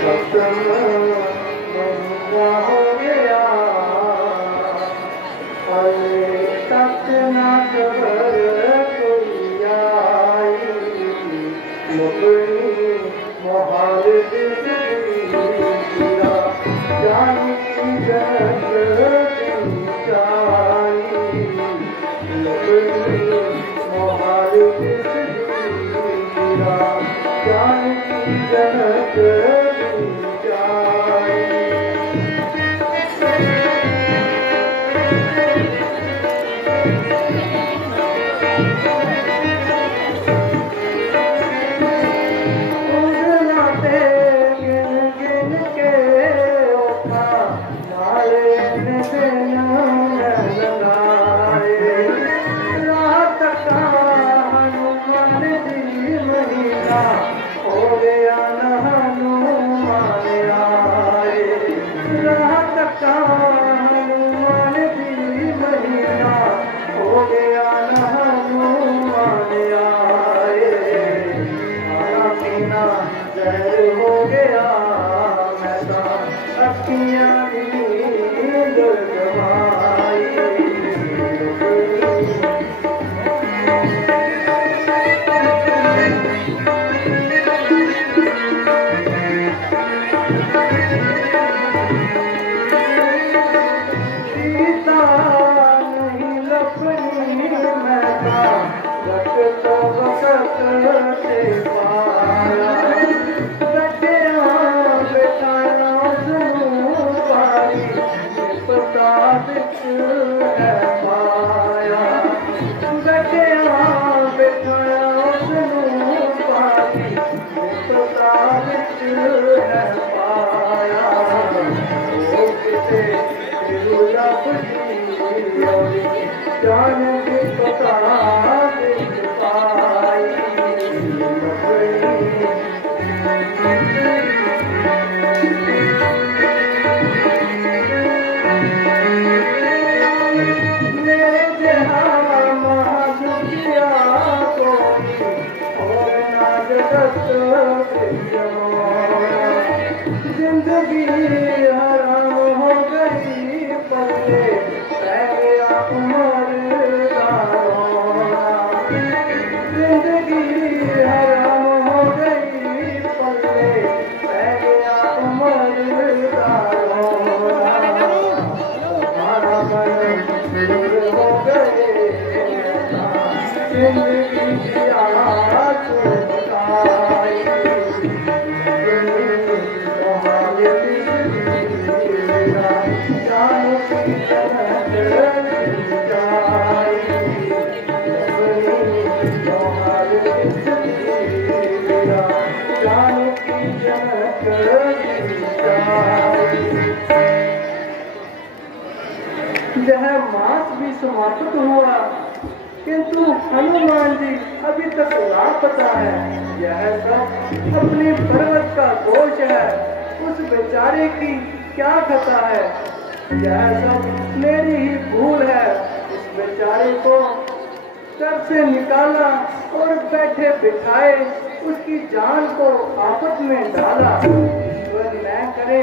खत्म महंगा हो गया, हाले तक ना खबर कोई आई, मुकनी मोहाल दिया जान की जनक जाई, मुकनी मोहाल दिया जान की जनक जाई। हो गया मैं अखियां नींद गवाई, सीता नहीं लपनी मैं वक्त वक्त से पाया, जान के पता पाई, मेरे जहाँ महादुखिया कोई और ना जगत जिंदगी हराम हो गई पल्ले रह गया उम्र का रोना, जिंदगी हराम हो गई पल्ले रह गया उम्र का रोना, हमारा मन दूर हो गए जिंदगी की आस बताई, यह मास भी समाप्त हुआ, किंतु हनुमान जी अभी तक लापता है। यह सब अपने पर्वत का दोष है, उस बेचारे की क्या खता है। यह सब मेरी ही भूल है, उस बेचारे को घर से निकाला और बैठे बिठाए उसकी जान को आफत में डाला। ईश्वर न करे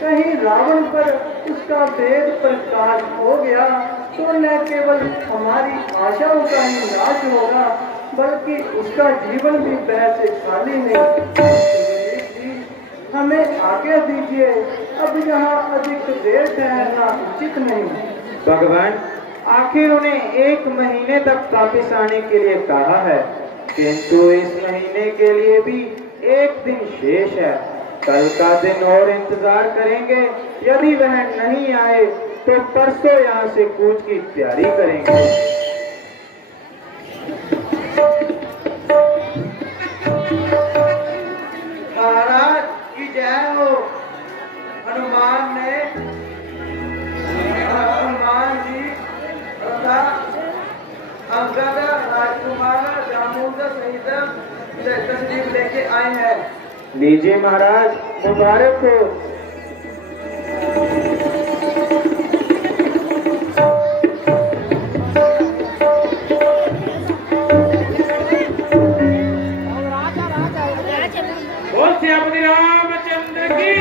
कहीं रावण पर उसका वेद प्रकाश हो गया तो न केवल हमारी आशाओं का ही नाश होगा बल्कि उसका जीवन भी वह से खाली नहीं। हमें आगे दीजिए, अब यहाँ अधिक देर ठहरना उचित नहीं। भगवान, आखिर उन्हें 1 महीने तक वापिस आने के लिए कहा है, किंतु इस महीने के लिए भी 1 दिन शेष है। कल का दिन और इंतजार करेंगे, यदि वह नहीं आए तो परसों यहाँ से कूच की तैयारी करेंगे। महाराज की जय हो। हनुमान जी तथा अंगद राजकुमार जामुन सहित तस्वीर लेके आए हैं। लीजिए महाराज, मुबारक हो। बोल सियापति रामचंद्र की।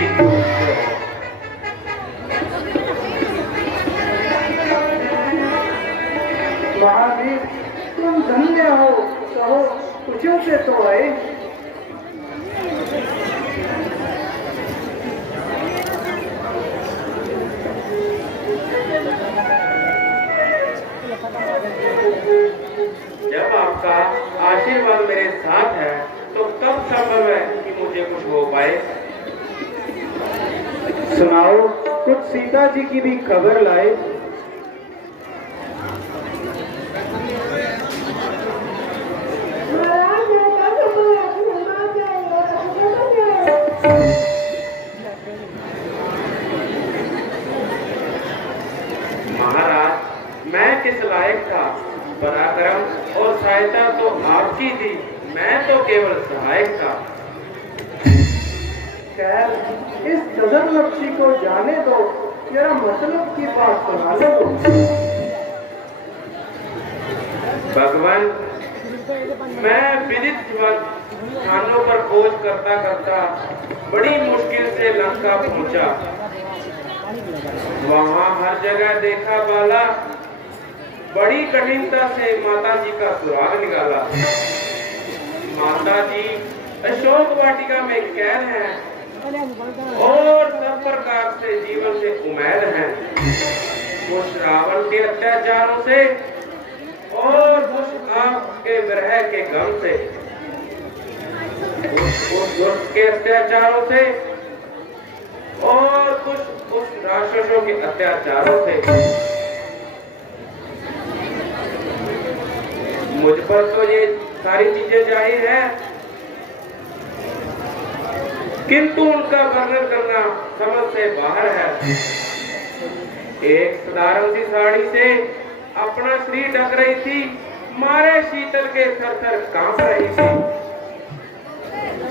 महावीर, तुम धन्य हो। कहो, खुशियों से तो आए। जब आपका आशीर्वाद मेरे साथ है तो कब संभव है कि मुझे कुछ हो पाए। सुनाओ, कुछ सीता जी की भी खबर लाए। महाराज, मैं किस लायक था। पराक्रम और सहायता तो आपकी थी, मैं तो केवल सहायक था। खैर, इस सदर लक्ष्य को जाने दो। जरा मतलब की बात सुना दो। भगवान, मैं विदित स्थानों पर खोज करता करता बड़ी मुश्किल से लंका पहुंचा। वहां हर जगह देखा बाला, बड़ी कठिनता से माता जी का सुराग निकाला। माता जी अशोक वाटिका में कैद हैं और सब प्रकार से जीवन से उम्मीद हैं। कुछ रावण के अत्याचारों से और कुछ आपके विरह के गम से, कुछ के अत्याचारों से और कुछ उस राक्षसों के अत्याचारों से। मुझ पर तो ये सारी चीजें जाहिर है, किंतु उनका वर्णन करना समझ से बाहर है। एक साधारण सी साड़ी से अपना शरीर ढक रही थी, मारे शीतल के थर-थर कांप रही थी।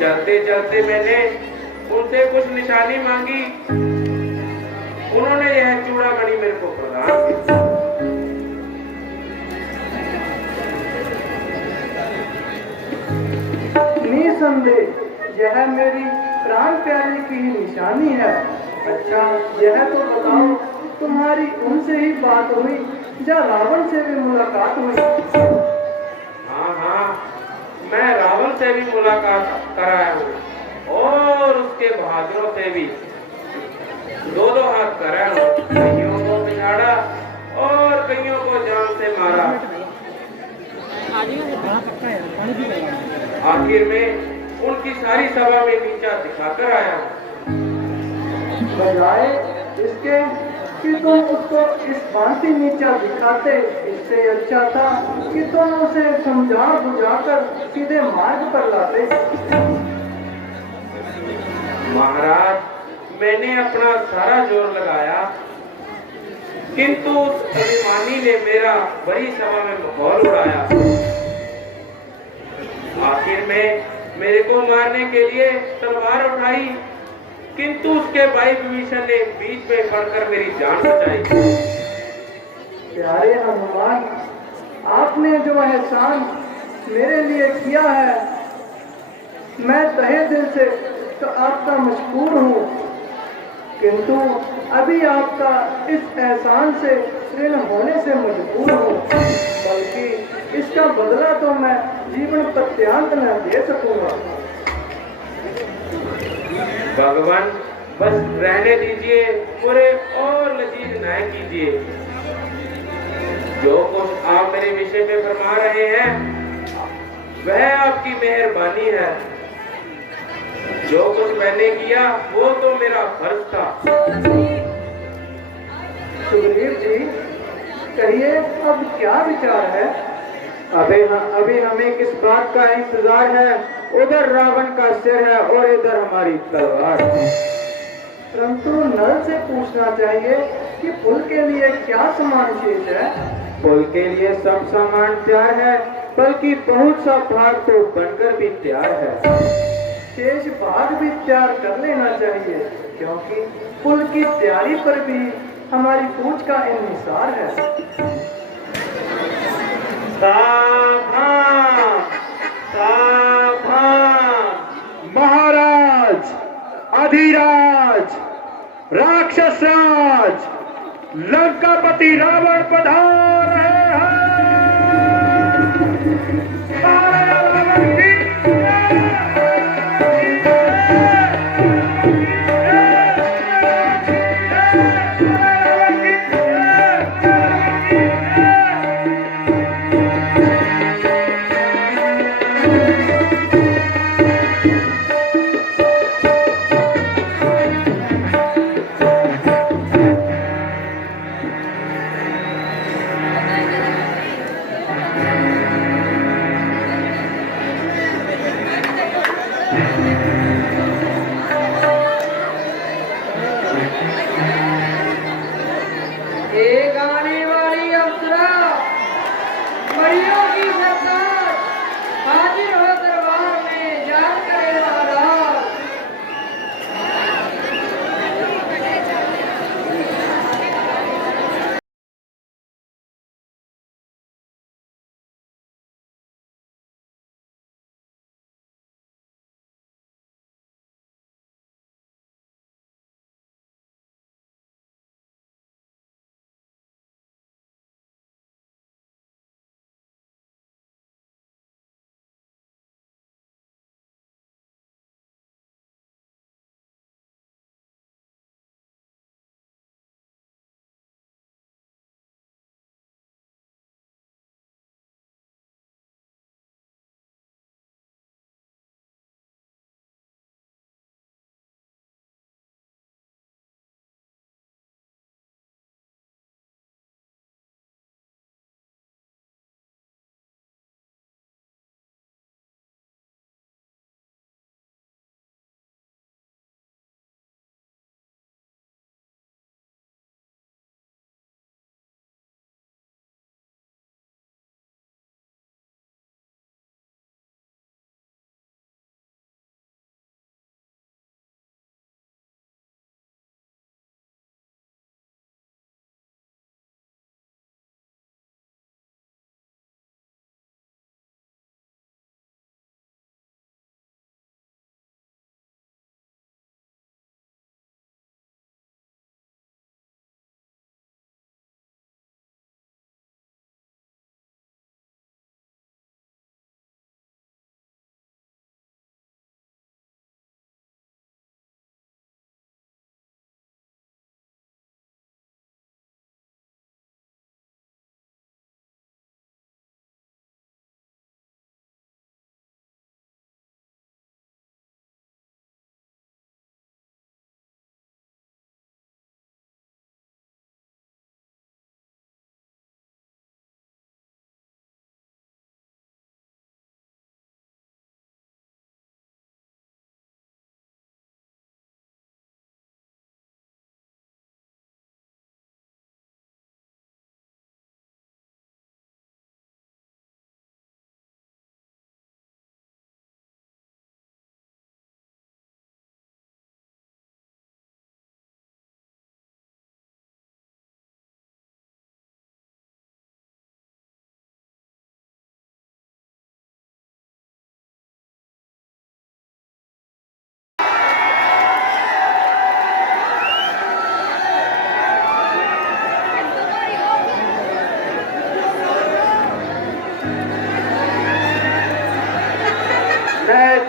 चलते चलते मैंने उनसे कुछ निशानी मांगी। उन्होंने यह चूड़ामणि मेरे को प्रदान की। निसंदेह यह मेरी प्राण प्यारी की ही निशानी है। अच्छा, यह तो बताओ, तुम्हारी उनसे ही बात हुई या रावण से भी मुलाकात हुई? हाँ हाँ, मैं रावण से भी मुलाकात कराया हूँ और उसके बहादुरों से भी दो दो हाथ कराया हूँ। कईयों को बिछाड़ा और कईयों को जान से मारा। आखिर में उनकी सारी सभा में नीचा दिखाकर आया हूँ। बजाय इसके कि तुम उसको इस भांति नीचा दिखाते, इससे अच्छा था कि तुम उसे समझा बुझाकर सीधे मार्ग पर लाते। महाराज, मैंने अपना सारा जोर लगाया, किंतु उस अभिमानी ने मेरा बड़ी सभा में माहौल उड़ाया। आखिर में मेरे को मारने के लिए तलवार उठाई, किंतु उसके भाई विभीषण ने बीच में पड़कर मेरी जान बचाई। प्यारे हनुमान, आपने जो एहसान मेरे लिए किया है, मैं तहे दिल से तो आपका मशकूर हूँ, किंतु अभी आपका इस एहसान से ऋण होने से मजबूर हूँ। बल्कि इसका बदला तो मैं जीवन प्रत्यांत न दे सकूंगा। भगवान, बस रहने दीजिए, मुझे और लजीज न कीजिए। जो कुछ आप मेरे विषय में फरमा रहे हैं वह आपकी मेहरबानी है। जो कुछ मैंने किया वो तो मेरा फर्ज था। सुग्रीव जी, कहिए अब क्या विचार है? अभी हमें किस बात का इंतजार है? उधर रावण का सिर है और इधर हमारी तलवार। परंतु नल से पूछना चाहिए कि पुल के लिए क्या सामान शेष है? पुल के लिए सब सामान तैयार है, बल्कि बहुत सा भाग तो बनकर भी तैयार है। शेष भाग भी तैयार कर लेना चाहिए, क्योंकि पुल की तैयारी पर भी हमारी फौज का इंहिसार है। सावधान, सावधान। महाराज, अधिराज राक्षस राज लंकापति रावण पधार रहे हैं। रावण की एक आने वाली अप्सरा परियों की सरदार हाजिर हो दरबार में जान करे महाराज।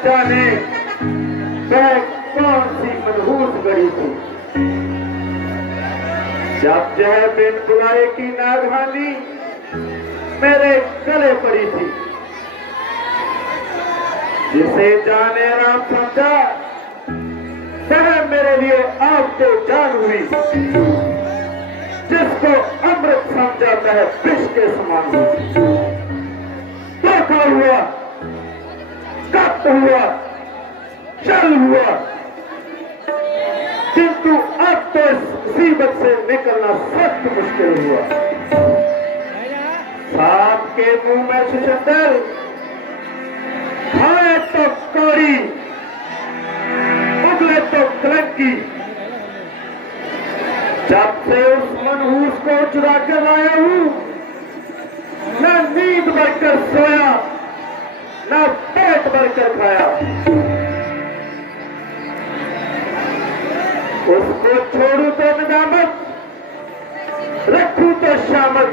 जाने वह कौन सी मनहूस गड़ी थी जब जय बिन बुलाए की नागहानी मेरे गले पड़ी थी। जिसे जाने राम समझा वह मेरे लिए आप तो जान हुई। जिसको अमृत समझा वह विष के समान हुई। धोखा हुआ, कष्ट हुआ, छल हुआ, किंतु अब तो इस मुसीबत से निकलना सख्त मुश्किल हुआ। सांप के मुंह में छुछंदर, खाए तो कौड़ी, उगले तो कलंकी। जब से उस मनहूस को चुरा कर लाया हूं, न नींद भरकर सोया, न पेट भरकर खाया। उसको छोड़ू तो नदामत, रखूं तो शामत।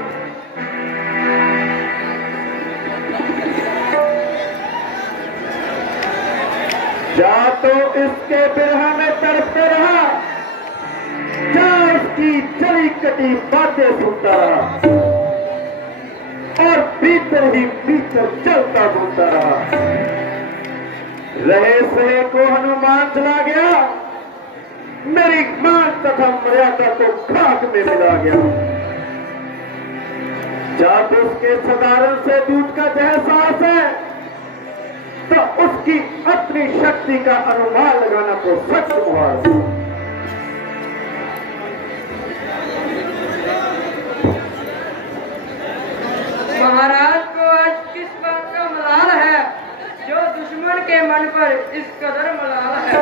जा तो इसके बिरहा में तड़पते रहा, जा उसकी चली कटी बातें सुनता रहा और भीतर ही भीतर चलता घूमता रहा। रहे सहे को हनुमान चला गया, मेरी मान तथा मर्यादा को खाक में मिला गया। जब उसके सदारण से दूध का एहसास है तो उसकी अपनी शक्ति का अनुमान लगाना तो सच मुहाल है। महाराज को आज किस बात का मलाल है जो दुश्मन के मन पर इस कदर मलाल है?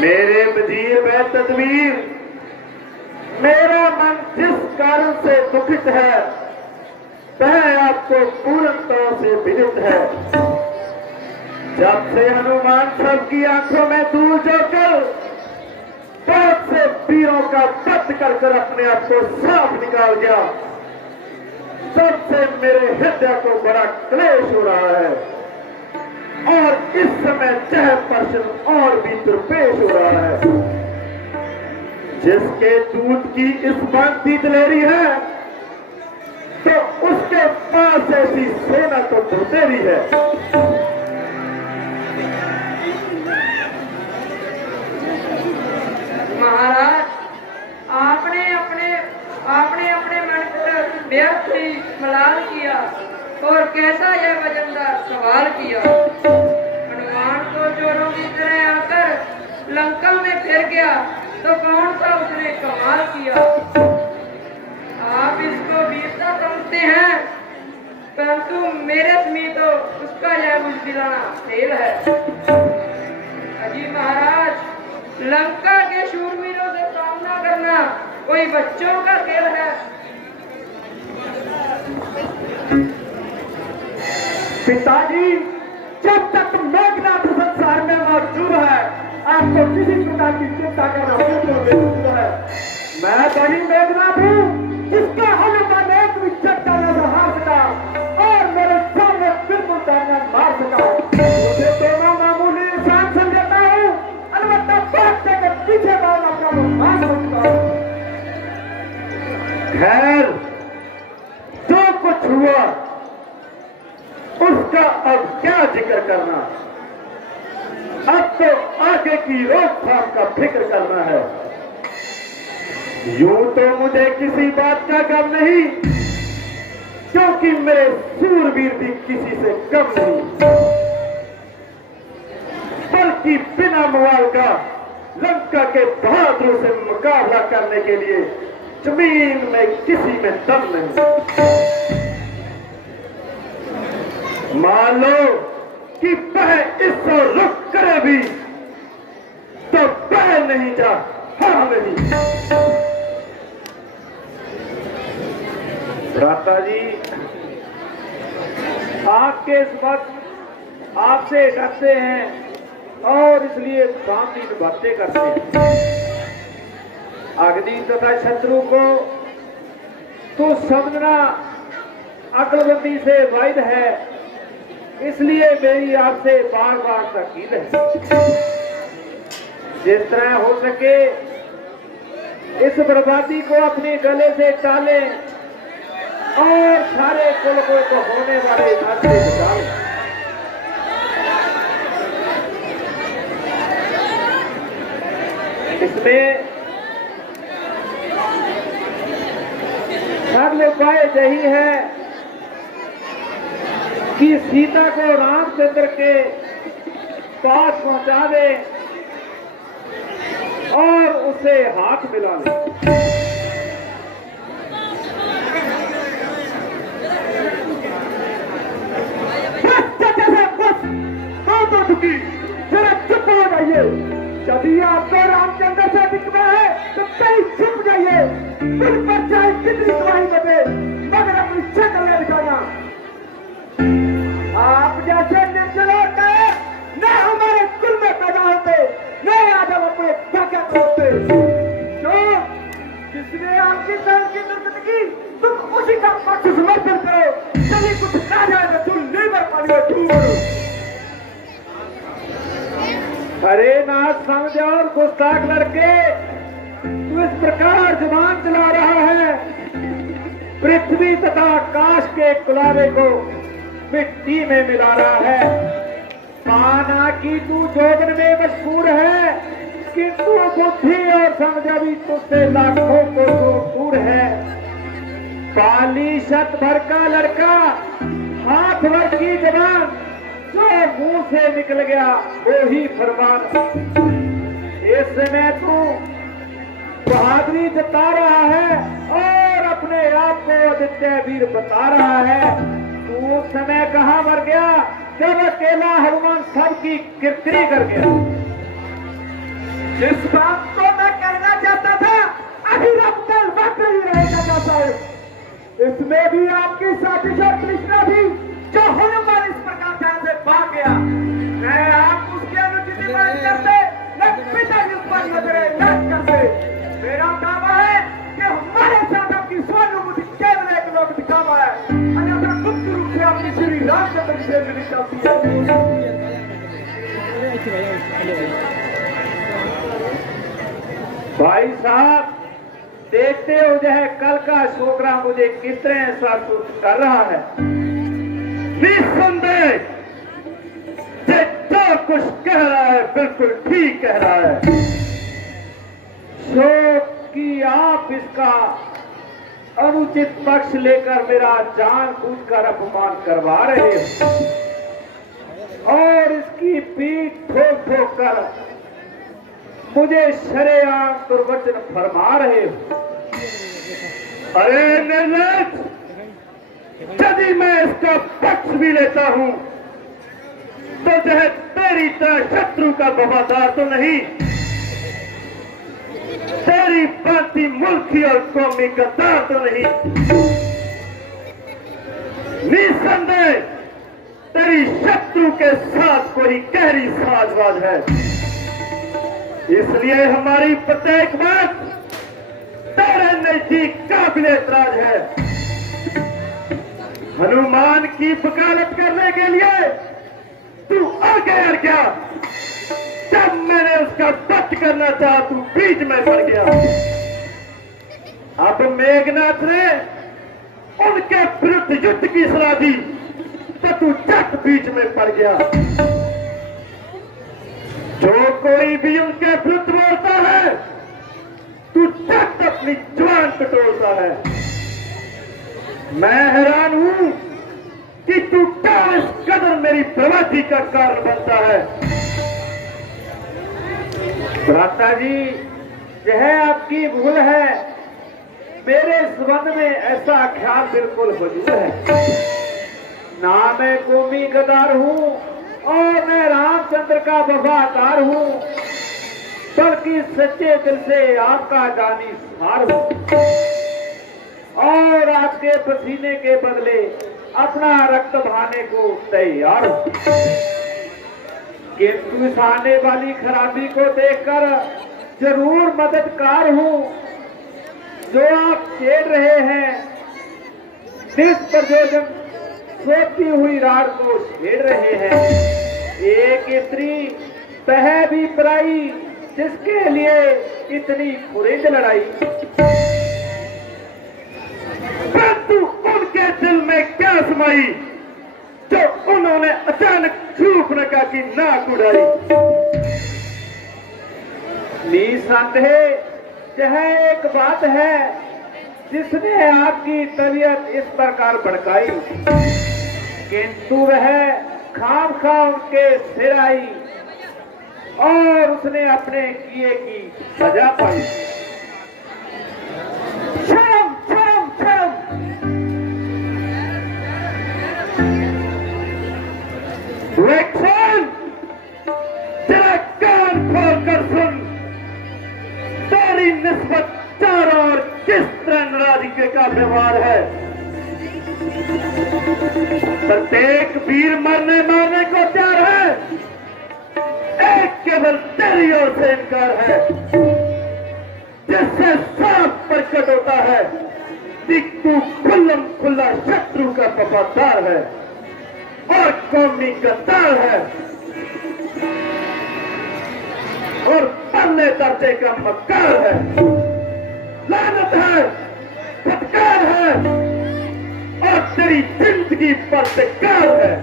मेरे वजीर व तदबीर, मेरा मन जिस कारण से दुखित है वह आपको पूर्णता से विदित है। जब से हनुमान सबकी आंखों में धूल जोकर बहुत से पीरों का वध कर कर अपने आप को साफ निकाल गया, तब से मेरे हृदय को बड़ा क्लेश हो रहा है और इस समय चह प्रश्न और भी दुर्पेश हो रहा है। जिसके दूध की इस भांति दिलेरी है तो उसके पास ऐसी सेना तो दुर्देरी है। महाराज, आपने अपने मन पर व्यर्थ ही मलाल किया और कैसा यह वजनदार सवाल किया। हनुमान को चोरों की तरह आकर लंका में फिर गया तो कौन सा उसने कमाल किया? आप इसको वीरता समझते हैं, परंतु मेरे समीप तो उसका यह बुजदिलाना खेल है। अजी महाराज, लंका के शूरवीरों से सामना करना कोई बच्चों का खेल है। पिताजी, जब तक मेघनाथ संसार में मौजूद है आपको किसी प्रकार की चिंता करना बिल्कुल बेवजूद है। मैं वही मेघनाथ हूँ जिसका हनुमान एक भी चट्टा न हार सका और मेरे सामने बिल्कुल दाना मार सका। मुझे तो मैं मामूली इंसान समझता हूँ, अलबत्ता बात देकर पीछे मारना का वो मान सकता हूँ। खैर, जो कुछ हुआ उसका अब क्या जिक्र करना, अब तो आगे की रोकथाम का फिक्र करना है। यूं तो मुझे किसी बात का गम नहीं, क्योंकि मेरे सूरवीर भी किसी से कम नहीं, बल्कि बिना मुआल का लंका के बहादुरों से मुकाबला करने के लिए जमीन में किसी में दम नहीं। मान लो कि वह इस ओर रुख करे भी तो वह नहीं जा, हम नहीं। भ्राता जी, आपके इस वक्त आपसे डरते हैं और इसलिए शांति बातें करते हैं। अग्नि तथा शत्रु को तो समझना अक्लबंदी से वायद है, इसलिए मेरी आपसे बार बार ताकीद है। जिस तरह हो सके इस बर्बादी को अपने गले से टालें और सारे कुल को होने वाले इलाज से बचाएं। इसमें सरल उपाय यही है कि सीता को रामचंद्र के पास पहुंचा दे और उसे हाथ मिला ले। तो दुखी, जरा चुप हो जाइए। यदि आपको रामचंद्र से दिखना है तो कहीं छुप जाइए, फिर पर चाहे कितनी गवाही बने मगर अपनी शक्ल न दिखाना। आप जैसे निर्जल होते न हमारे कुल में पैदा पक्ष समर्थन करो, चलिए कुछ ना जाए तो तुम नहीं मर पाओगे, तुम मरो। अरे ना समझ और गुस्ताख लड़के, तू इस प्रकार जुबान चला रहा है, पृथ्वी तथा आकाश के कुलावे को मिट्टी में मिला रहा है। माना कि तू जोगन में मशहूर है, किंतु बुद्धि और समझ भी तुझसे लाखों को दूर है। पाली शत भर का लड़का, हाथ भर की जवान, जो मुंह से निकल गया वो ही फरमान। इस समय तू बहादुरी जता रहा है और अपने आप को आदित्य वीर बता रहा है। तू उस समय कहाँ मर गया जब अकेला हनुमान सबकी कीर्ति कर गया। जिस बात को मैं कहना चाहता था, अभी अब तक वक्त नहीं रहेगा चाहता है। इसमें भी आपकी साजिश और कृष्णा भी, जो हनुमान इस प्रकार जहां से भाग गया, मैं आप उसके अनुचित बात करते, मैं पिता जिस पर नजरे लग करते। मेरा दावा है कि हमारे साथ आपकी सहानुभूति केवल एक लोग दिखावा है, अन्यथा गुप्त रूप से आपकी श्री रामचंद्र से मिली जाती है। भाई साहब, देखते हो जो है कल का छोकरा मुझे किस तरह साथ कर रहा है। निस्संदेह जो कुछ कह रहा है बिल्कुल ठीक कह रहा है। शोक कि आप इसका अनुचित पक्ष लेकर मेरा जानबूझकर अपमान करवा रहे हो और इसकी पीठ ठोक ठोक कर मुझे शरेआम दुर्वचन फरमा रहे हो। अरे निर्लज, यदि मैं इसका पक्ष भी लेता हूं तो जो है तेरी तरह शत्रु का वफादार तो नहीं, तेरी भांति मुल्की और कौमी गद्दार तो नहीं। निस्संदेह तेरी शत्रु के साथ कोई गहरी साझवाज है, इसलिए हमारी प्रत्येक बात तेरे नजदीक काबिल एतराज है। हनुमान की वकालत करने के लिए तू आगे हट गया, जब मैंने उसका वध करना चाहा तू बीच में पड़ गया। अब मेघनाथ ने उनके विरुद्ध युद्ध की सलाह दी तो तू झट बीच में पड़ गया। जो कोई भी उनके विरुद्ध बोलता है तू झट अपनी जुबान कटोरता है। मैं हैरान हूं कि तू क्या इस कदर मेरी बर्बादी का कारण बनता है। भ्राता जी, यह आपकी भूल है, मेरे संबंध में ऐसा ख्याल बिल्कुल वजूद है। ना मैं कौमी गद्दार हूं और मैं रामचंद्र का वफादार हूं, बल्कि सच्चे दिल से आपका जानी सार हूं और आपके पसीने के बदले अपना रक्त बहाने को तैयार हूं। किंतु इस आने वाली खराबी को देखकर जरूर मददगार हूं जो आप छेड़ रहे हैं। जिस प्रयोजन सोती हुई राड को छेड़ रहे हैं, एक स्त्री वह भी पराई जिसके लिए इतनी खुरिंद लड़ाई। परंतु उनके दिल में क्या समाई जो उन्होंने अचानक शूर्पणखा की नाक उड़ाई। निसंदेह यह एक बात है जिसने आपकी तबीयत इस प्रकार भड़काई, किंतु वह खामखा उनके सिर आई और उसने अपने किए की सजा पाई। शर्म शर्म शर्म। वेक्सन, तेरा कान खोलकर सुन, तेरी निस्बत चार और किस तरह नाराजगी का व्यवहार है। प्रत्येक वीर मरने मारने को तैयार है, एक केवल तेरी ओर से इनकार है, जिससे साफ प्रकट होता है कि तू खुल्लम खुल्ला शत्रु का वफादार है और कौमी गद्दार है और पल्ले दर्जे का मक्कार है, लानत है, फटकार है और तेरी जिंदगी पर बेकार है।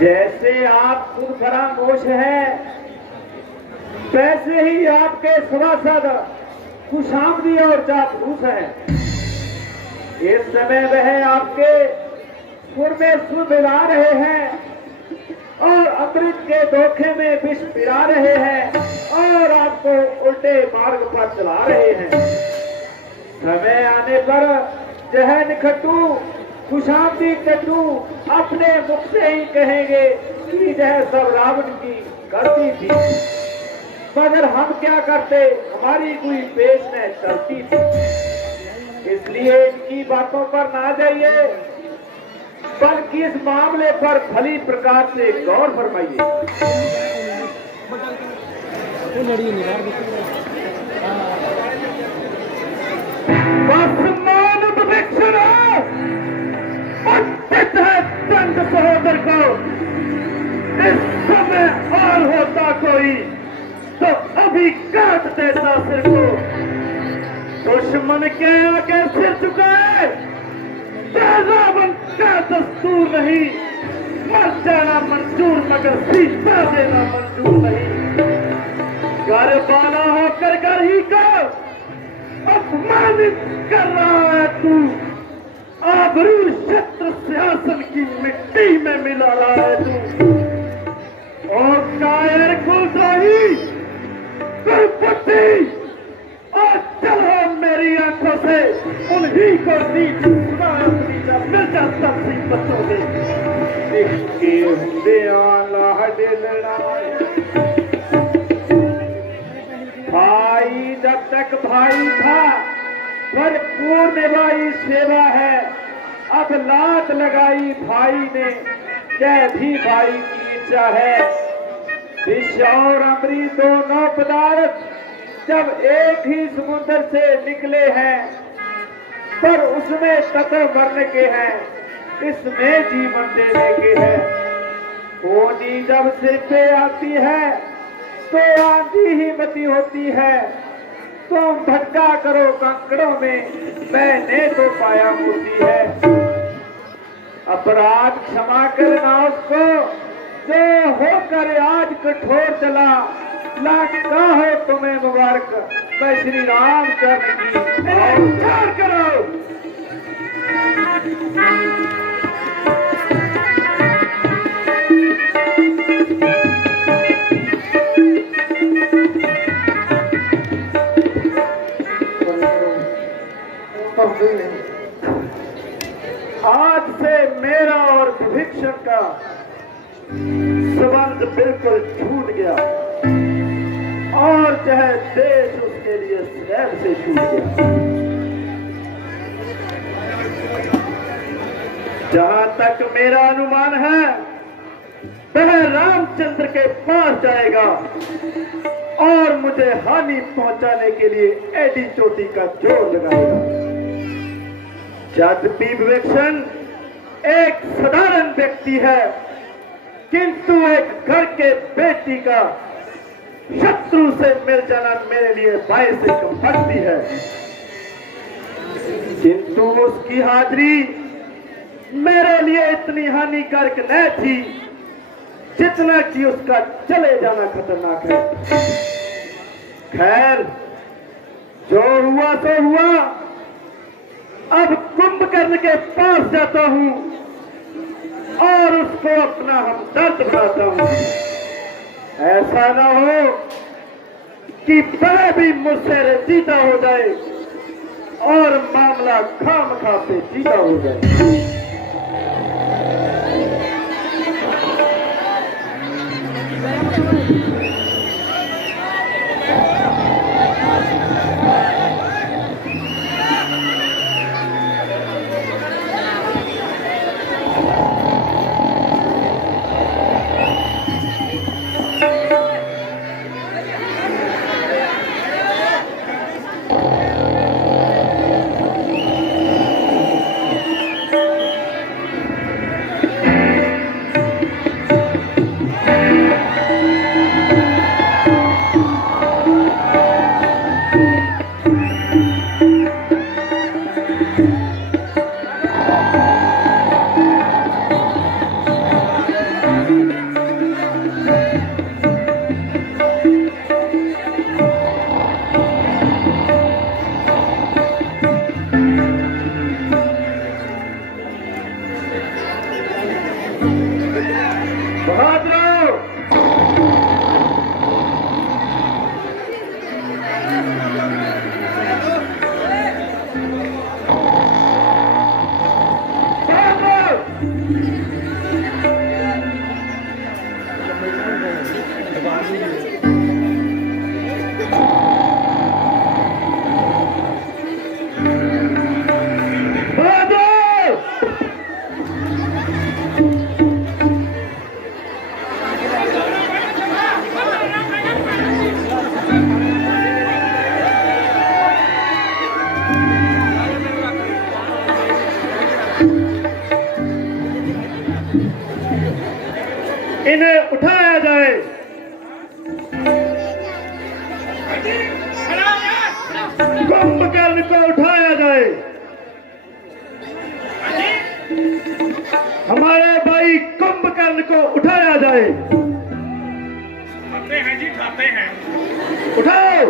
जैसे आप खुद फरामोश हैं, वैसे ही आपके सभासद खुशामदी और चापलूस हैं। इस समय वह आपके सुर में सुर मिला रहे हैं और अमृत के धोखे में विष पिला रहे हैं और आपको उल्टे मार्ग पर चला रहे हैं। समय आने पर जहन खट्टू खुशामदी कट्टू अपने मुख से ही कहेंगे कि यह सब रावण की करती थी, मगर हम क्या करते, हमारी कोई पेश न चलती थी। इसलिए इनकी बातों पर ना जाइए, बल्कि इस मामले पर भली प्रकार से गौर फरमाइए। उचित है चंद सहोदर को, इस समय और होता कोई तो अभी काट देता सिर को। दुश्मन के आगे सिर झुकाए रावण का दस्तूर नहीं, मर जाना मंजूर मगर सीता देना मंजूर नहीं। घर वाला होकर घर ही को अपमानित कर रहा है तू, आबरू शत्रु सिंहासन की मिट्टी में मिला रहा है तू। और कायर कुलद्रोही कुलपति और चलो मेरी आंखों से उन्हीं को नीच सुना मिल जाता बच्चों में भाई जब तक भाई था भरपूर निभाई सेवा है, अब लात लगाई भाई ने, जय भी भाई की इच्छा है। विष और अमृत दोनों पदार्थ जब एक ही समुद्र से निकले हैं, पर उसमें तत्व मरने के हैं, इसमें जीवन देने के हैं। होनी जब सिर पे आती है तो आंधी ही मती होती है। तुम भटका करो कंकड़ों में, मैंने तो पाया मूर्ति है। अपराध क्षमा करना उसको जो होकर आज कठोर चला, लाखा हो तुम्हें मुबारक मैं श्री राम चरण की उद्धार करो। आज से मेरा और विभीषण का संबंध बिल्कुल छूट गया और चाहे देश उसके लिए स्वयं से छूट गया। जहां तक मेरा अनुमान है वह रामचंद्र के पास जाएगा और मुझे हानि पहुंचाने के लिए एडी चोटी का जोर लगाएगा। यद्यपि विभीषण एक साधारण व्यक्ति है, किंतु एक घर के बेटी का शत्रु से मिल जाना मेरे लिए बायस कंपनी है। किंतु उसकी हाजिरी मेरे लिए इतनी हानिकारक न थी जितना कि उसका चले जाना खतरनाक है। खैर, जो हुआ तो हुआ, अब कुंभकर्ण के पास जाता हूं और उसको अपना हमदर्द बनाता हूं। ऐसा ना हो कि वह भी मुझसे रंजीदा हो जाए और मामला खामखा से जीता हो जाए। बहादुरों, इन्हें उठाया जाए। कुंभकर्ण को उठाया जाए। हमारे भाई कुंभकर्ण को उठाया जाए। आते हैं जी, खाते हैं। उठाओ,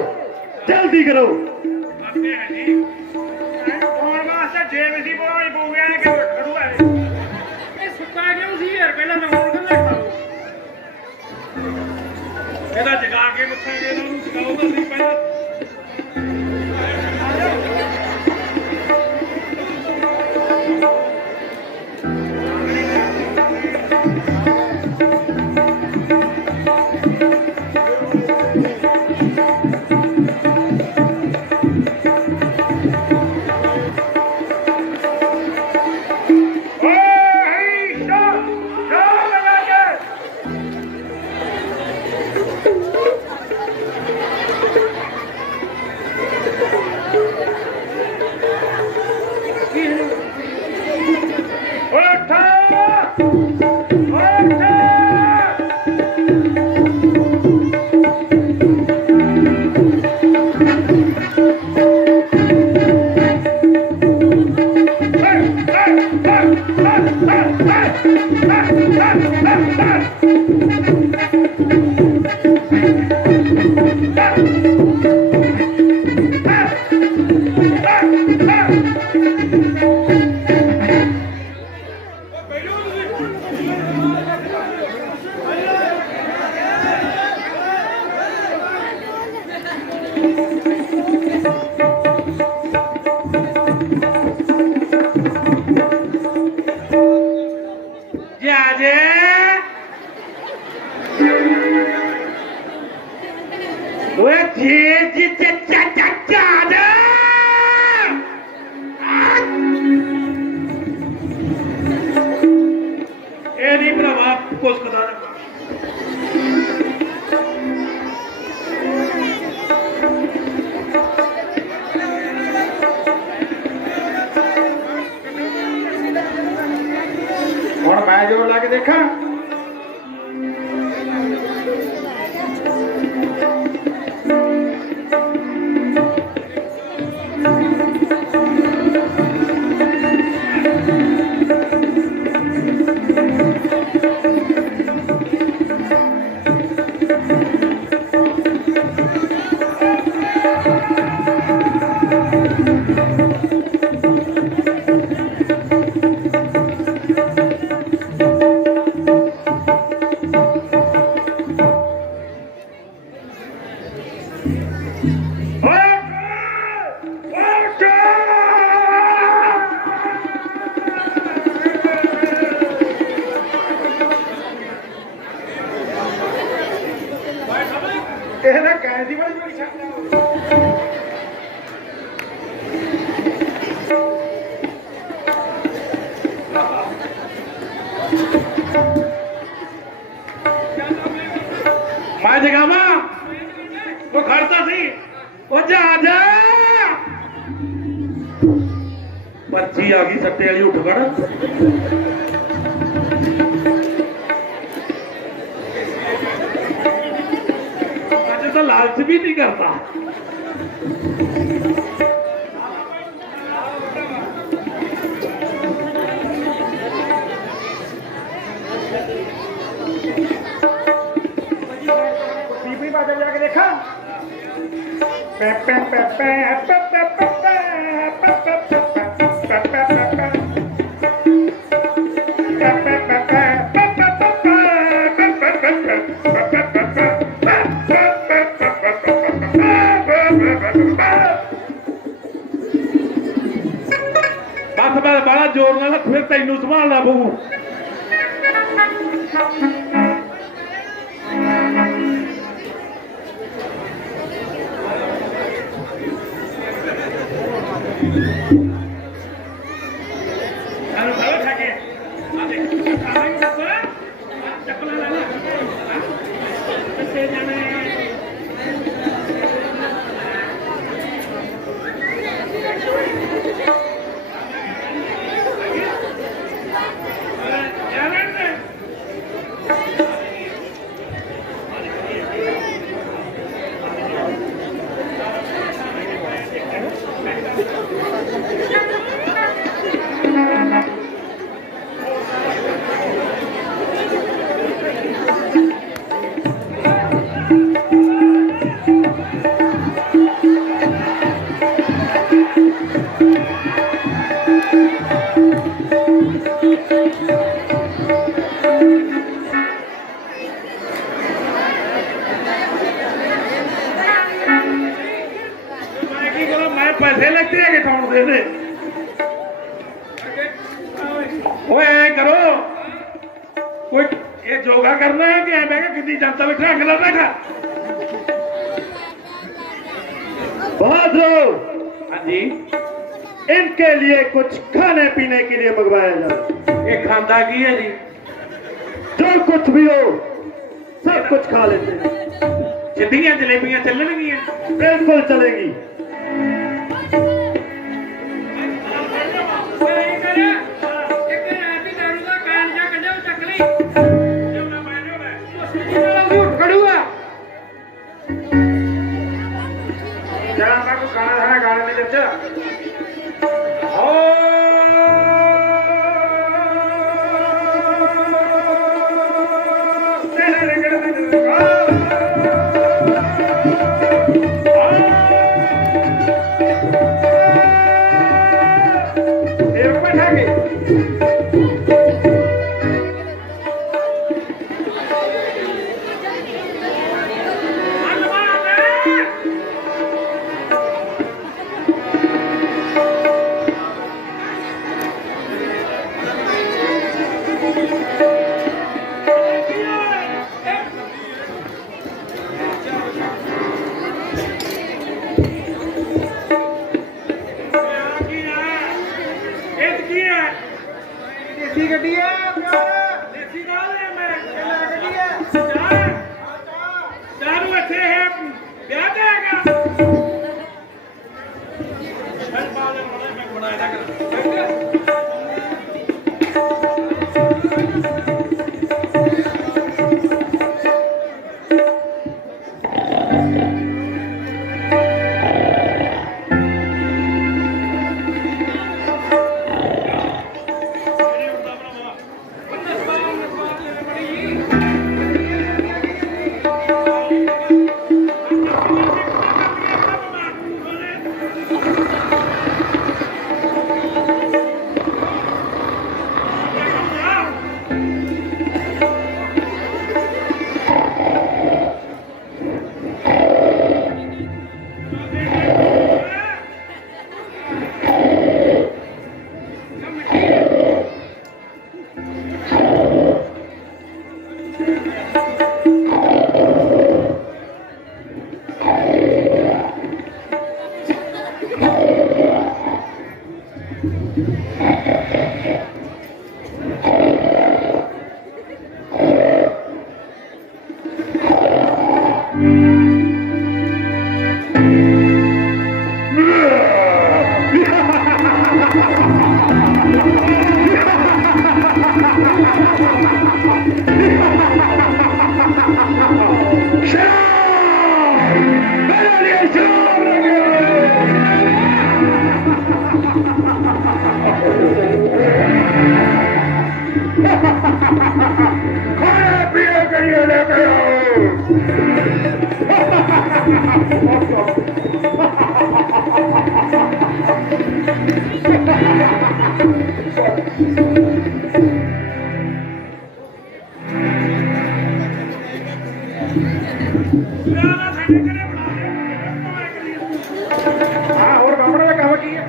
जल्दी करो। आते हैं जी। कौन वास्ते जेब सी बोल बोगे के खड़ुआ है। ये सुक्का क्यों सी यार, पहले मैं बोल के देखा। ਇਹਦਾ ਜਗਾ ਕੇ ਪੁੱਛਾਂਗੇ ਇਹਨਾਂ ਨੂੰ, ਜਗਾਓ ਤਾਂ ਨਹੀਂ ਪਹਿਲਾਂ। ਹੁਣ ਮੈਂ ਜੋਰ ਲਾ ਕੇ ਦੇਖਾਂ। ਇਹਦਾ ਕੈਦੀ ਵਾਲੀ ਜੋੜੀ ਛੱਡਦਾ। मैं जगावा वो खड़ता सी, वो जा जा। पर्ची आ गई सट्टे वाली, उठ खड़। अज तो लालच भी नहीं करता। जाके देखा। पे पे पे पे पे पे पे पे पे पे पे पे पे पे पे पे पे पे बाला जोर नाल फिर तैनू संभालना पऊ। पैसे लगते हैं अकाउंट दे दे। ओए ऐ करो कोई ये योगा करना है कि मैं कितनी जनता बैठा अगला बैठा। बहादुर, हाँ जी, इनके लिए कुछ खाने पीने के लिए मंगवाया जाए। ये खांदा की है जी? जो कुछ भी हो सब कुछ खा लेते हैं। सिद्धियां जलेबियां चलनगियां? बिल्कुल चलेगी। गाने में चर्चा और कपड़े का काम की है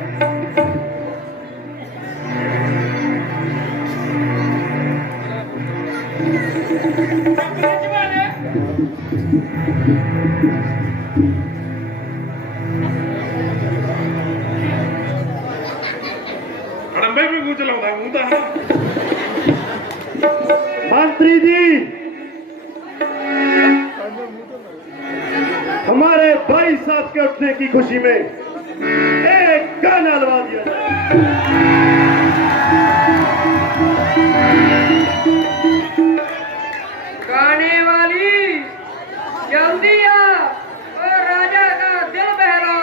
सरपंच वाले अड़ंबे भी मुंह चलाता मुंह तो मंत्री जी, हमारे भाई साहब के उठने की खुशी में एक गाना लगा दिया जाए। गाने वाली जल्दी आ और राजा का दिल बहला।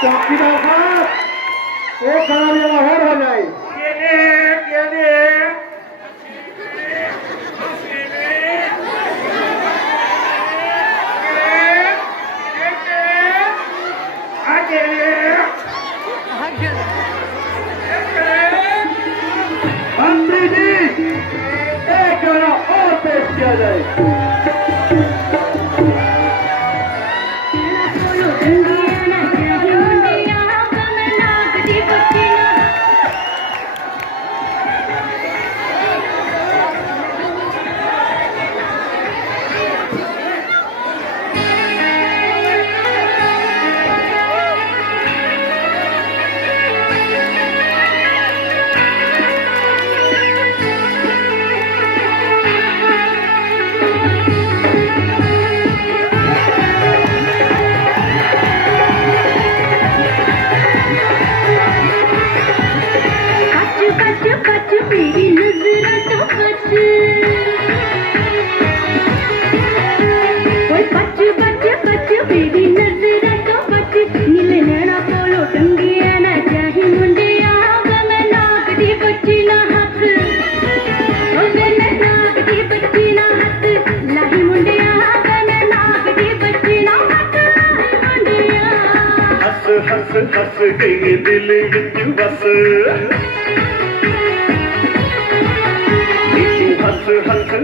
चौकीदार साहब, एक काम यहाँ और हो जाए। हस गई दिल विच बस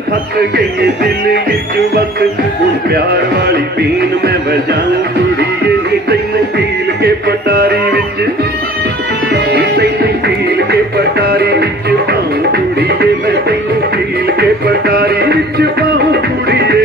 हस गई दिल विच बस हुण प्यार वाली बीन मैं बजाऊं कुड़िए नी तैनूं पील के पटारी विच नी तैनूं पील के पटारी विच पाऊं कुड़िए मैं तैनूं पील के पटारी विच पाऊं कुड़िए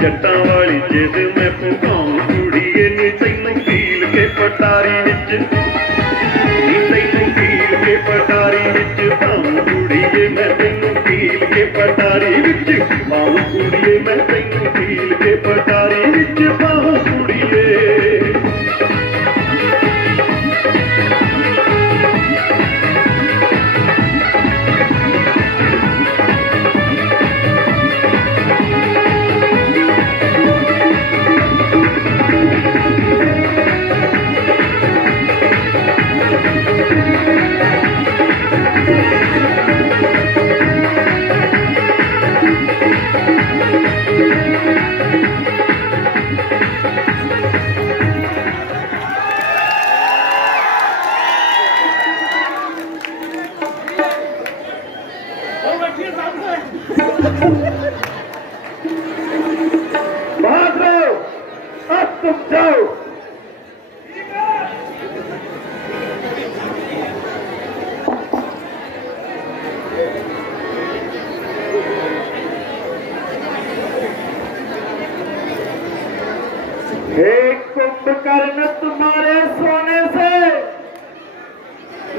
जट्टां वाली जिद मैं भुकाऊं कुड़िए नी तैनूं पील के पटारी विच नी तैनूं पील के पटारी विच पाऊं कुड़िए मैं तैनूं पील के पटारी विच पाऊं कुड़िए मैं तैनूं पील के पटारी विच पाऊं कुड़िए कुंभकर्ण तुम्हारे सोने से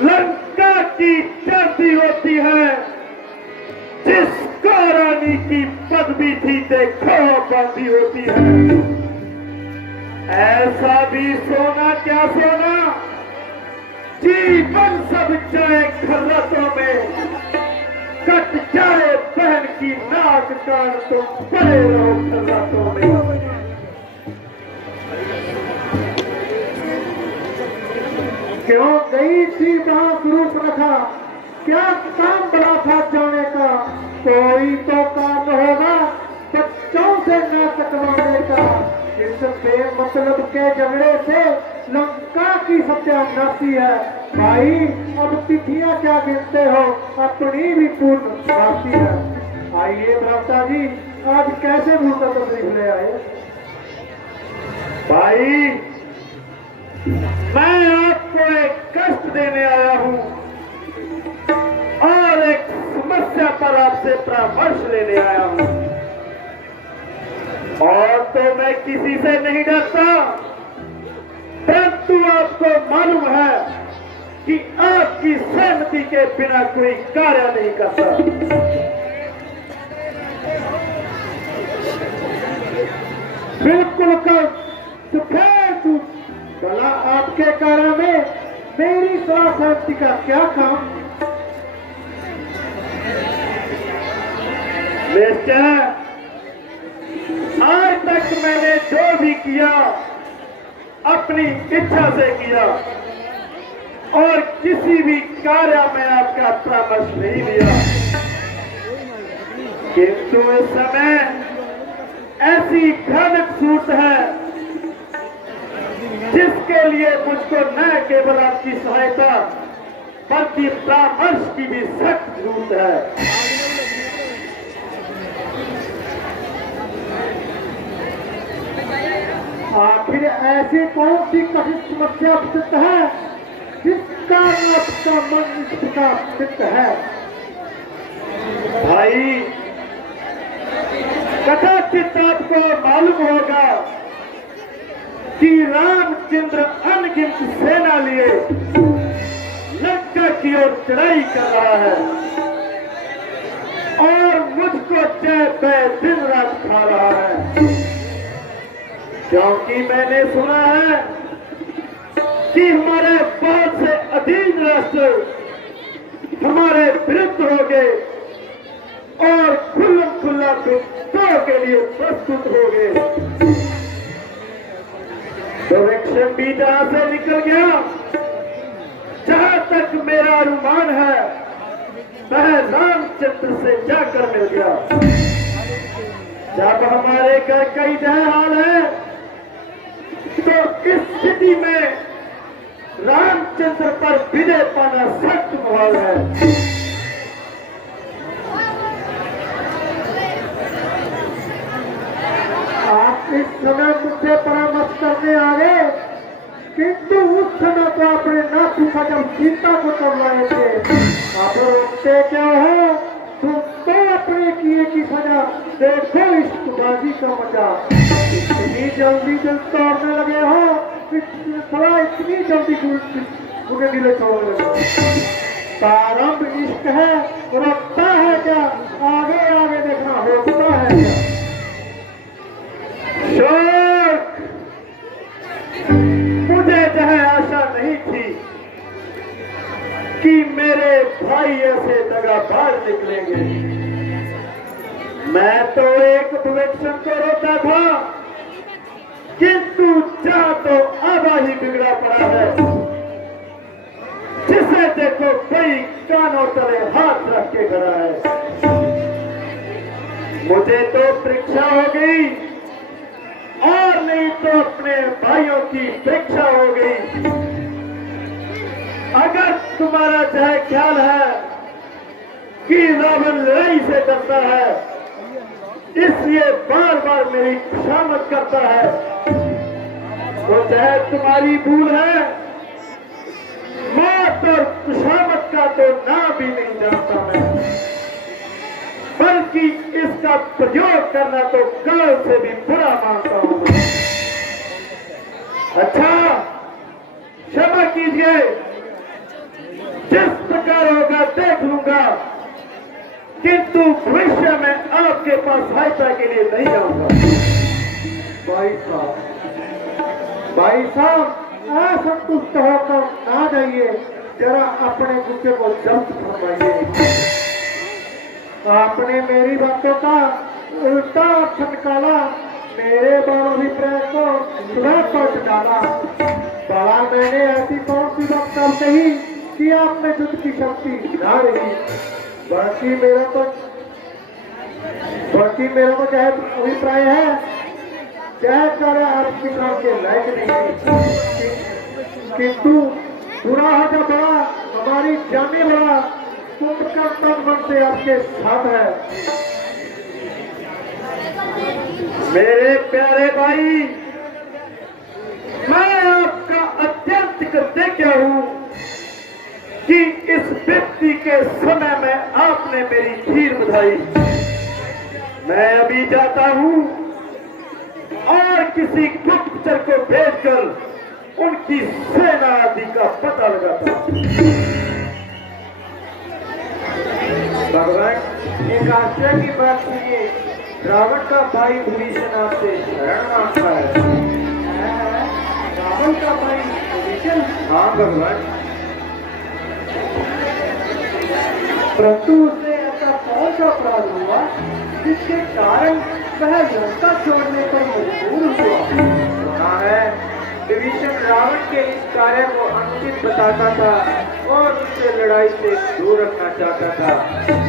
लंका की चांदी होती है जिसको रानी की पदवी थी देखो बांधी होती है ऐसा भी सोना क्या सोना जीवन सब जाए खर्रतों में कट जाए बहन की नाक कान तो पड़े रहो खर्रतों में क्यों गई थी वहां स्वरूप रखा क्या काम बड़ा था जाने का कोई तो काम होगा बच्चों से न कटवाने का जिस बेमतलब के झगड़े से लंका की सत्यानाशी है भाई अब तिथियां क्या गिनते हो अपनी भी पूर्ण राशि है आइए भ्राता जी आज कैसे भूखा तकलीफ ले आए भाई मैं आपको एक कष्ट देने आया हूं और एक समस्या पर आपसे परामर्श लेने आया हूं और तो मैं किसी से नहीं डरता परंतु आपको मालूम है कि आपकी सहमति के बिना कोई कार्य नहीं करता बिल्कुल कर सफेद भला आपके कार्य में मेरी सहमति का क्या काम मिस्टर आज तक मैंने जो भी किया अपनी इच्छा से किया और किसी भी कार्य में आपका परामर्श नहीं लिया किंतु इस समय ऐसी भयानक सूरत है जिसके लिए मुझको न केवल आपकी सहायता बल्कि परामर्श की भी सख्त जरूरत है। आखिर ऐसी कौन सी कठिन समस्या स्थित है जिसका आपका मन इस प्रकार स्थित है? भाई, कदाचित आपको मालूम होगा कि रामचंद्र अनगिनत सेना लिए लंका की ओर चढ़ाई कर रहा है और मुझको जय तय दिन रात खा रहा है, क्योंकि मैंने सुना है कि हमारे बहुत से अधीन राष्ट्र हमारे विरुद्ध हो गए और खुल्लम खुल्ला युद्धों के लिए प्रस्तुत हो गए। डायरेक्शन भी जहां से निकल गया, जहां तक मेरा अनुमान है वह रामचंद्र से जाकर मिल गया। जब हमारे घर कई जय हाल है तो इस स्थिति में रामचंद्र पर विजय पाना सख्त मुहाल है। आप इस समय मुझसे परामर्श करने आ गए, किंतु उस समय तो आपने ना पूछा जब सीता को करवाए थे। आप रोकते क्या हो? तुम तो अपने किए की सजा देखो, इश्कबाजी का मजा। इतनी जल्दी दिल तोड़ने लगे हो, थोड़ा इतनी जल्दी उन्हें दिले छोड़ने लगे। प्रारंभ इश्क है, रुकता है क्या? आगे आगे देखना होता है क्या? शोक, मुझे जो आशा नहीं थी कि मेरे भाई ऐसे दगाबाज निकलेंगे। मैं तो एक भविष्य को रोता था, किंतु जहां तो आधा ही बिगड़ा पड़ा है। जिसे देखो कोई कानों तले हाथ रख के खड़ा है। मुझे तो परीक्षा हो गई और नहीं तो अपने भाइयों की परीक्षा हो गई। अगर तुम्हारा चाहे ख्याल है कि रावण लड़ाई से डरता है, इसलिए बार बार मेरी खुशामद करता है, तो चाहे तुम्हारी भूल है। मौत और खुशामद का तो नाम भी नहीं जानता मैं, बल्कि इसका प्रयोग करना तो काल से भी बुरा मानता हूं। अच्छा, क्षमा कीजिए, जिस प्रकार होगा देख लूंगा, किंतु भविष्य में आपके पास सहायता के लिए नहीं जाऊंगा। भाई साहब, असंतुष्ट होकर ना जाइए, जरा अपने गुस्से को जब्त फरमाइए। आपने मेरी बातों का उल्टा अर्थ निकाला, मेरे अभिप्राय को सुधार पर डाला। बड़ा मैंने ऐसी कौन सी बात कर कही कि आपने युद्ध की शक्ति ना रही, बाकी मेरा तो चाहे अभिप्राय है, चाहे कर आपकी काम के लायक नहीं, किंतु बुरा है जब बड़ा, हमारी जाने बड़ा, उनका तन मन से आपके साथ है। मेरे प्यारे भाई, मैं आपका अत्यंत कृतज्ञ हूं कि इस व्यक्ति के समय में आपने मेरी खीर बधाई। मैं अभी जाता हूं और किसी गुप्तचर को भेजकर उनकी सेना आदि का पता लगाता हूं। भगवान, एक आश्चर्य की बात सुनिए, रावण का भाई विभीषण आपसे शरण मांगता है। रावण का भाई विभीषण? हाँ भगवान। परंतु उसे ऐसा कौन सा अपराध हुआ जिसके कारण वह लंका छोड़ने पर मजबूर हुआ? सुना है विभीषण रावण के इस कार्य को अनुचित बताता था और उससे लड़ाई से दूर रखना चाहता था।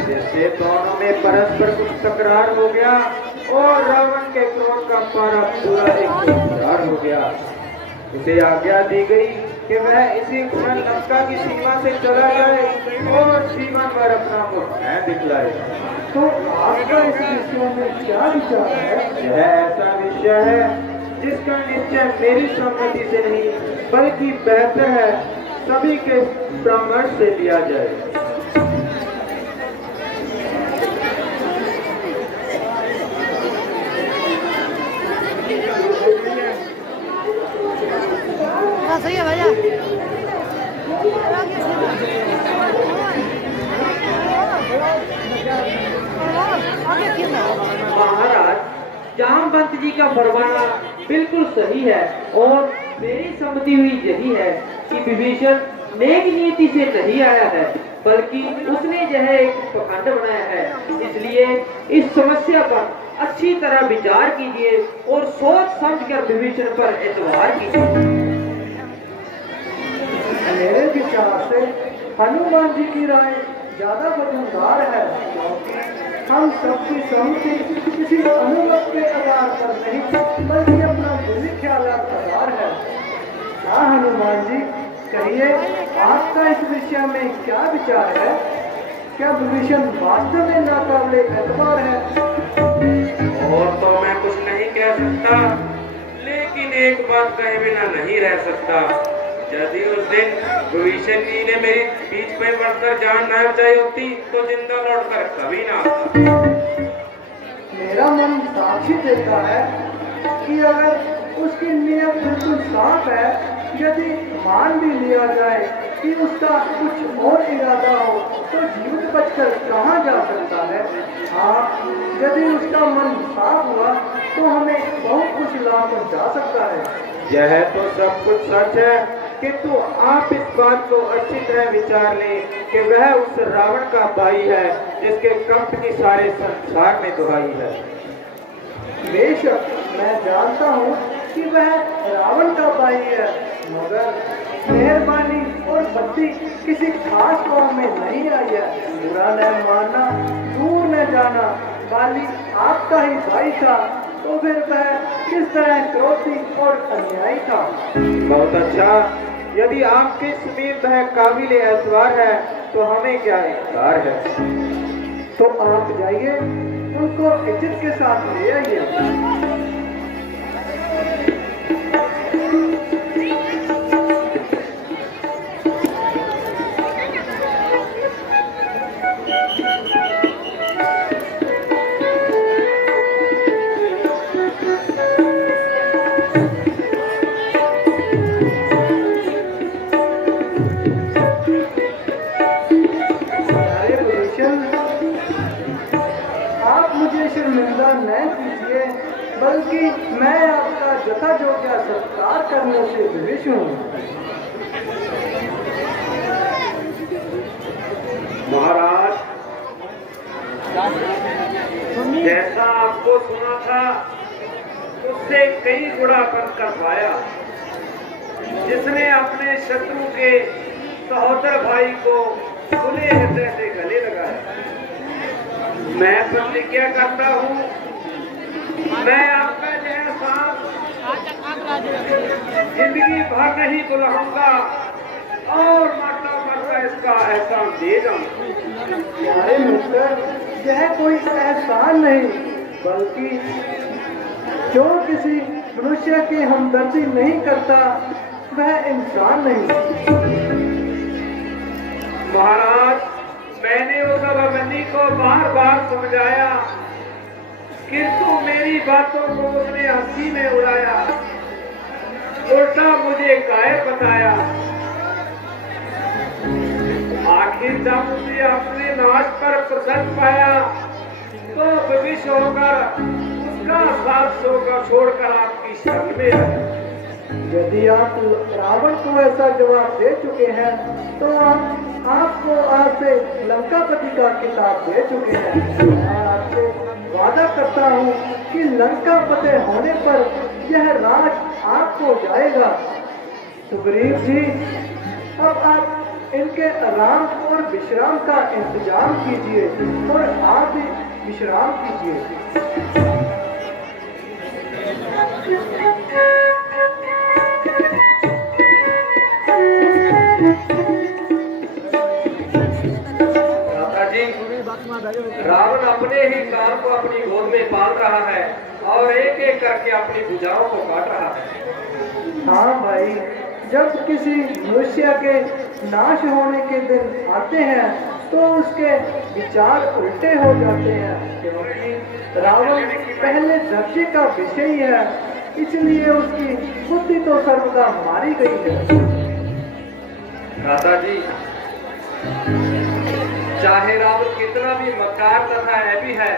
जैसे दोनों में परस्पर कुछ तकरार हो गया और रावण के क्रोध का पारा पूरा एक हो गया। उसे आज्ञा दी गई कि वह इसी क्षण लंका की सीमा से चला जाए और जीवन भर अपना मुख न दिखलाए। तो आपका इस विषय में क्या विचार है? यह ऐसा विषय है जिसका निश्चय मेरी सम्मति से नहीं बल्कि बेहतर है सभी के परामर्श से लिया जाए। सही है भैया। महाराज, जामवंत जी का फरमाना बिल्कुल सही है और मेरी सम्मति हुई यही है कि विभीषण नेक नीति से नहीं आया है बल्कि उसने यह एक पखंड बनाया है। इसलिए इस समस्या पर अच्छी तरह विचार कीजिए और सोच समझकर विभीषण पर एतबार कीजिए। मेरे विचार से हनुमान जी की राय ज्यादा वजनदार है, क्योंकि हम सबकी सहमति किसी अनुभव के आधार पर नहीं बल्कि अपना दिली ख्याल आधार है। हाँ हनुमान जी, कहिए आपका इस विषय में क्या विचार है? क्या विभीषण वास्तव में नाकाबिले एतबार है? और तो मैं कुछ नहीं कह सकता, लेकिन एक बात कहे बिना नहीं रह सकता। यदि उस दिन विभीषण जी ने मेरी बीच में बढ़कर जान न बचाई होती तो जिंदा लौटकर कभी ना आता। मेरा मन साक्षी देता है कि अगर उसकी नीयत बिल्कुल साफ है, यदि मान भी लिया जाए कि उसका कुछ और इरादा हो तो जीवित बचकर कहाँ जा सकता है। हाँ, यदि उसका मन साफ हुआ तो हमें बहुत कुछ लाभ पहुँचा सकता है। यह तो सब कुछ सच है, किंतु आप इस बात को अच्छी तरह विचार लें कि वह उस रावण का भाई है जिसके कंठ की सारे संसार में दुहाई है। बेशक मैं जानता हूँ कि वह रावण का भाई है, मगर मेहरबानी और भक्ति किसी खास कौम में नहीं आई है। बुरा न मानना, दूर न जाना, बाली आपका ही भाई था तो फिर वह किस तरह क्रोधी और अन्यायी था। बहुत अच्छा, यदि आपके समीप वह काबिल एतबार है तो हमें क्या इनकार है। तो आप जाइए, उनको इज्जत के साथ ले आइए। शर्मिंदा न कीजिए, बल्कि मैं आपका यथायोग्य सत्कार करने से विवश हूँ। महाराज, जैसा आपको सुना था उससे कई गुणा बनकर पाया। जिसने अपने शत्रु के सहोदर भाई को खुले हृदय से गले लगाया। मैं प्रतिज्ञा करता हूँ, मैं आपका यह सांप जिंदगी भर नहीं बुलाऊंगा और मरता मरता इसका एहसान दे जाऊंगा। अरे मित्र, यह कोई एहसान नहीं, बल्कि जो किसी मनुष्य की हमदर्दी नहीं करता वह इंसान नहीं। महाराज, मैंने उस अभिमन्यु को बार बार समझाया, किंतु मेरी बातों को उसने हंसी में उड़ाया, उल्टा मुझे कायर बताया। आखिर जब उसे अपने नाश पर प्रसन्न पाया तो विवश होकर उसका साथ छोड़कर आपकी शरण में आया। यदि आप रावण को ऐसा जवाब दे चुके हैं तो आपको आज से लंकापति का किताब दे चुके हैं। मैं आपसे वादा करता हूँ कि लंका फतेह होने पर यह राज आपको जाएगा। सुग्रीव जी, अब आप इनके आराम और विश्राम का इंतजाम कीजिए और आप भी विश्राम कीजिए। माता जी, रावण अपने ही काल को अपनी गोद में पाल रहा है और एक एक करके अपनी भुजाओं को काट रहा है। हाँ भाई, जब किसी मनुष्य के नाश होने के दिन आते हैं तो उसके विचार उल्टे हो जाते हैं, क्योंकि रावण पहले दर्जे का विषय है, इसलिए उसकी बुद्धि तो सर्वदा मारी गई है। माता जी, चाहे रावण कितना भी मक्कार तथा ऐबी है,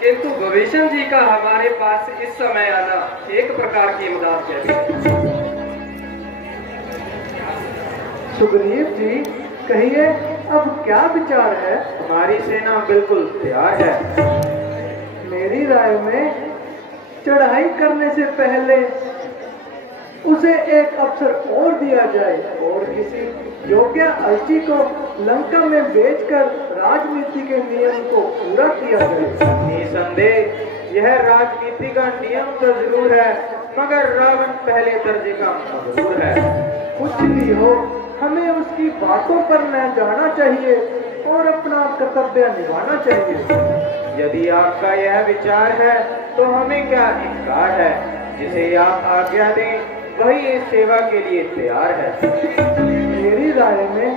किंतु विभीषण जी का हमारे पास इस समय आना एक प्रकार की इमदाद जैसी है। सुग्रीव जी, कहिए अब क्या विचार है? हमारी सेना बिल्कुल तैयार है। मेरी राय में चढ़ाई करने से पहले उसे एक अवसर और दिया जाए और किसी योग्य अर्ची को लंका में भेजकर राजनीति के नियम को पूरा किया जाए। निसंदेह यह राजनीति का नियम तो जरूर है, मगर रावण पहले दर्जे का मजबूर है। कुछ भी हो, हमें उसकी बातों पर न जाना चाहिए और अपना कर्तव्य निभाना चाहिए। यदि आपका यह विचार है तो हमें क्या इनकार है। जिसे आप आज्ञा दें वही इस सेवा के लिए तैयार है। मेरी राय में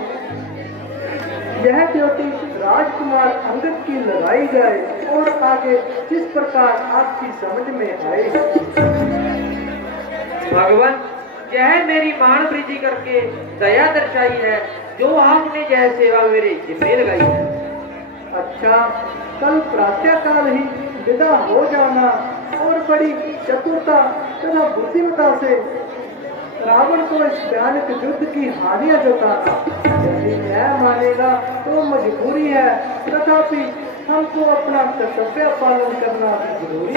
यह ड्यूटी राजकुमार अंगद की लगाई जाए और आगे जिस प्रकार आपकी समझ में आए। भगवान, यह मेरी मान प्रीति करके दया दर्शाई है जो आपने यह सेवा मेरे जिम्मे लगाई है। अच्छा, कल प्रातःकाल ही विदा हो जाना और बड़ी चतुरता तथा बुद्धिमता से रावण को इस भयानक युद्ध की हानियां जताना। यदि न्याय मानेगा तो मजबूरी है, तथापि हमको अपना कर्तव्य पालन करना जरूरी